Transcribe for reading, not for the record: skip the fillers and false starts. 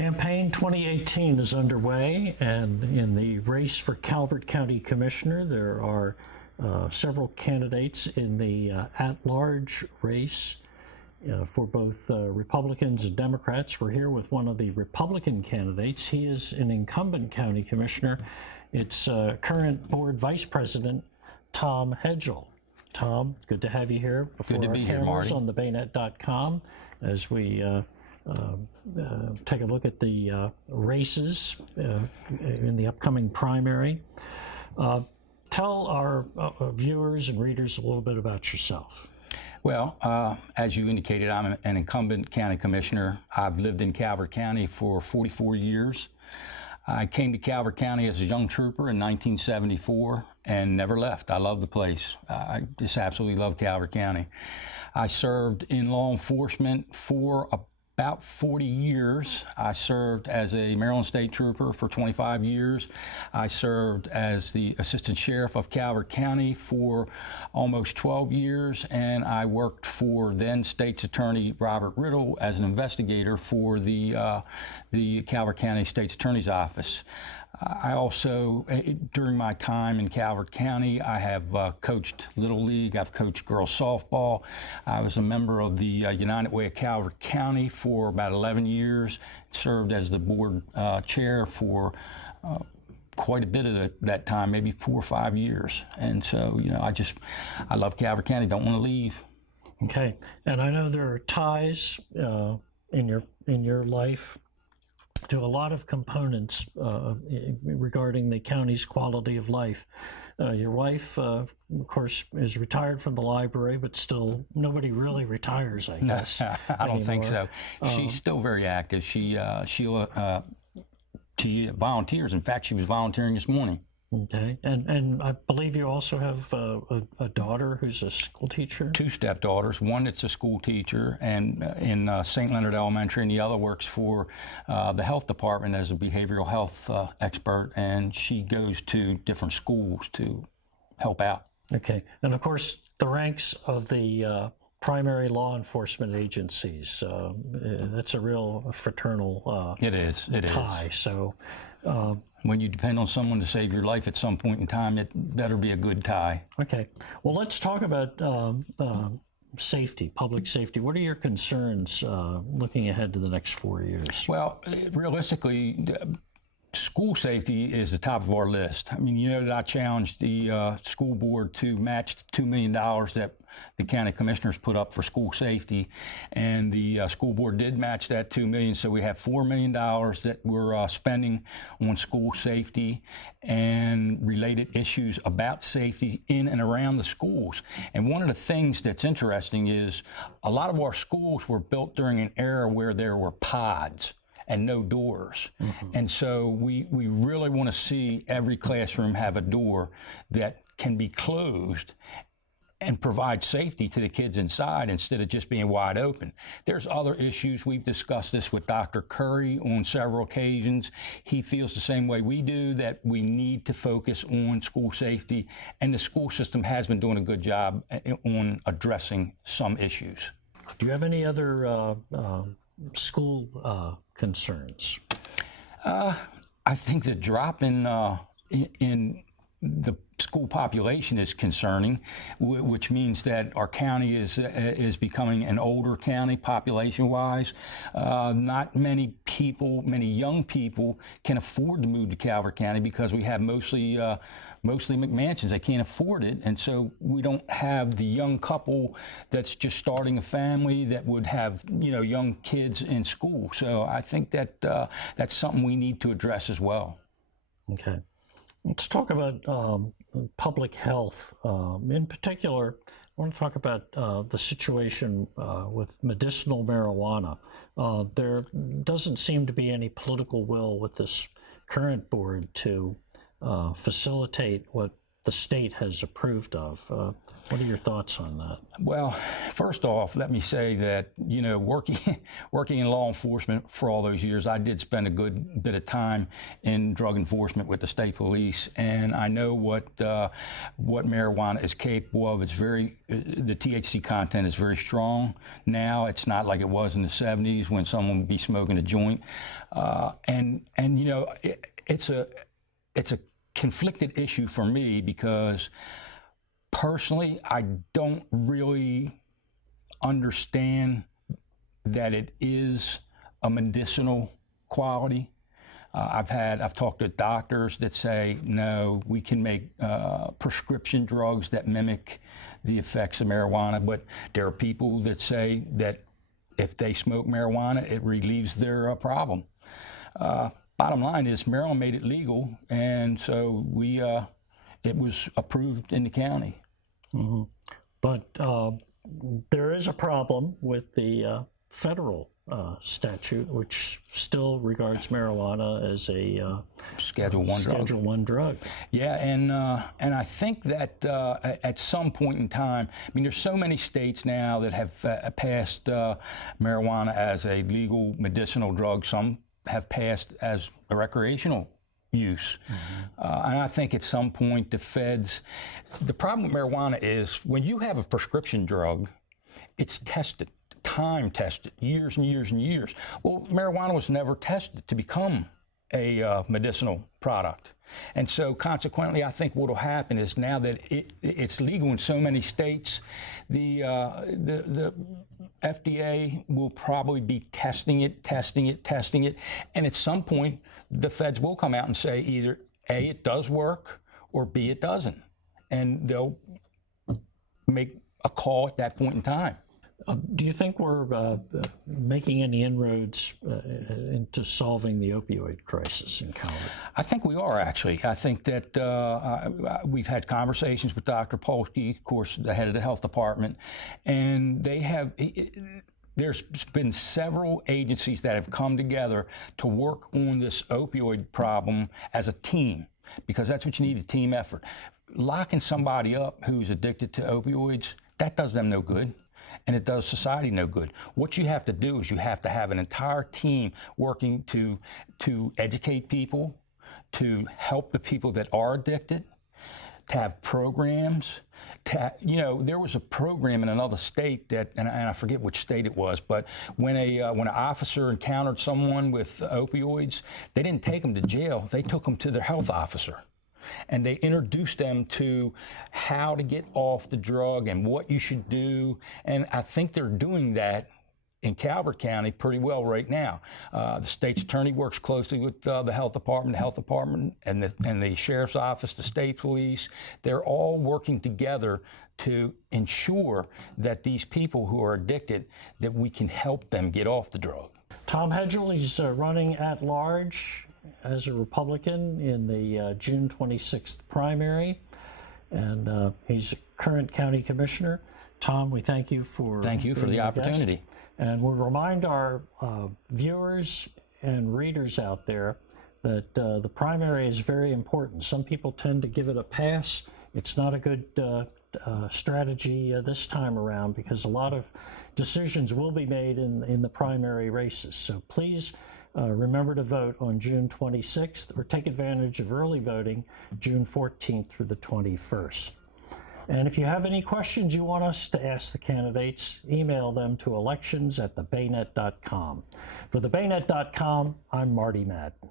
Campaign 2018 is underway, and in the race for Calvert County Commissioner, there are several candidates in the at-large race for both Republicans and Democrats. We're here with one of the Republican candidates. He is an incumbent county commissioner. It's current board vice president, Tom Hejl. Tom, good to have you here before our cameras on thebaynet.com as we take a look at the races in the upcoming primary. Tell our viewers and readers a little bit about yourself. Well, as you indicated, I'm an incumbent county commissioner. I've lived in Calvert County for 44 years. I came to Calvert County as a young trooper in 1974 and never left. I love the place. I just absolutely love Calvert County. I served in law enforcement for about 40 years. I served as a Maryland State Trooper for 25 years. I served as the Assistant Sheriff of Calvert County for almost 12 years, and I worked for then State's Attorney Robert Riddle as an investigator for the Calvert County State's Attorney's Office. I also, during my time in Calvert County, I have coached Little League, I've coached girls softball. I was a member of the United Way of Calvert County for about 11 years, served as the board chair for quite a bit of that time, maybe 4 or 5 years. And so, you know, I love Calvert County, don't want to leave. Okay, and I know there are ties in your life to a lot of components regarding the county's quality of life. Your wife, of course, is retired from the library, but still nobody really retires, I guess. I don't think so. She's still very active. She volunteers. In fact, she was volunteering this morning. Okay, and I believe you also have a daughter who's a school teacher? 2 stepdaughters, one that's a school teacher and in St. Leonard Elementary, and the other works for the health department as a behavioral health expert, and she goes to different schools to help out. Okay, and of course the ranks of the primary law enforcement agencies, that's a real fraternal tie. So when you depend on someone to save your life at some point in time, it better be a good tie. Okay. Well, let's talk about safety, public safety. What are your concerns looking ahead to the next 4 years? Well, realistically, school safety is the top of our list. I mean, you know that I challenged the school board to match the $2 million that the county commissioners put up for school safety, and the school board did match that $2 million. So we have $4 million that we're spending on school safety and related issues about safety in and around the schools. And one of the things that's interesting is a lot of our schools were built during an era where there were pods and no doors. Mm-hmm. And so we really want to see every classroom have a door that can be closed and provide safety to the kids inside instead of just being wide open. There's other issues. We've discussed this with Dr. Curry on several occasions. He feels the same way we do, that we need to focus on school safety, and the school system has been doing a good job on addressing some issues. Do you have any other school concerns? I think the drop in the school population is concerning, which means that our county is becoming an older county population-wise. Not many young people can afford to move to Calvert County because we have mostly McMansions. They can't afford it, and so we don't have the young couple that's just starting a family that would have, you know, young kids in school. So I think that that's something we need to address as well. Okay. Let's talk about public health. In particular, I want to talk about the situation with medicinal marijuana. There doesn't seem to be any political will with this current board to facilitate what the state has approved of. What are your thoughts on that? Well, first off, let me say that, working in law enforcement for all those years, I did spend a good bit of time in drug enforcement with the state police, and I know what marijuana is capable of. The THC content is very strong now. It's not like it was in the 70s when someone would be smoking a joint, it's a conflicted issue for me because personally, I don't really understand that it is a medicinal quality. I've talked to doctors that say, no, we can make prescription drugs that mimic the effects of marijuana, but there are people that say that if they smoke marijuana, it relieves their problem. Bottom line is Maryland made it legal, and so it was approved in the county. Mm-hmm. But there is a problem with the federal statute, which still regards marijuana as a Schedule I drug. Yeah, and I think that at some point in time, I mean, there's so many states now that have passed marijuana as a legal medicinal drug. Some have passed as a recreational use. And I think at some point the problem with marijuana is when you have a prescription drug, it's tested, time tested, years and years and years. Well, marijuana was never tested to become a medicinal product. And so consequently, I think what will happen is now that it's legal in so many states, the FDA will probably be testing it, and at some point, the feds will come out and say either A, it does work, or B, it doesn't. And they'll make a call at that point in time. Do you think we're making any inroads into solving the opioid crisis in Calvert? I think we are, actually. I think that we've had conversations with Dr. Polsky, of course, the head of the health department, and there's been several agencies that have come together to work on this opioid problem as a team, because that's what you need, a team effort. Locking somebody up who's addicted to opioids, that does them no good. And it does society no good. What you have to do is you have to have an entire team working to educate people, to help the people that are addicted, to have programs. There was a program in another state that, and I forget which state it was, but when an officer encountered someone with opioids, they didn't take them to jail. They took them to their health officer. And they introduced them to how to get off the drug and what you should do. And I think they're doing that in Calvert County pretty well right now. The state's attorney works closely with the health department, and the sheriff's office, the state police. They're all working together to ensure that these people who are addicted, that we can help them get off the drug. Tom Hejl, he's running at large as a Republican in the June 26th primary, and he's a current county commissioner. Tom, we thank you for the opportunity. Guest. And we'll remind our viewers and readers out there that the primary is very important. Some people tend to give it a pass. It's not a good strategy this time around, because a lot of decisions will be made in the primary races. So please remember to vote on June 26th, or take advantage of early voting June 14th through the 21st. And if you have any questions you want us to ask the candidates, email them to elections@thebaynet.com. For thebaynet.com, I'm Marty Madden.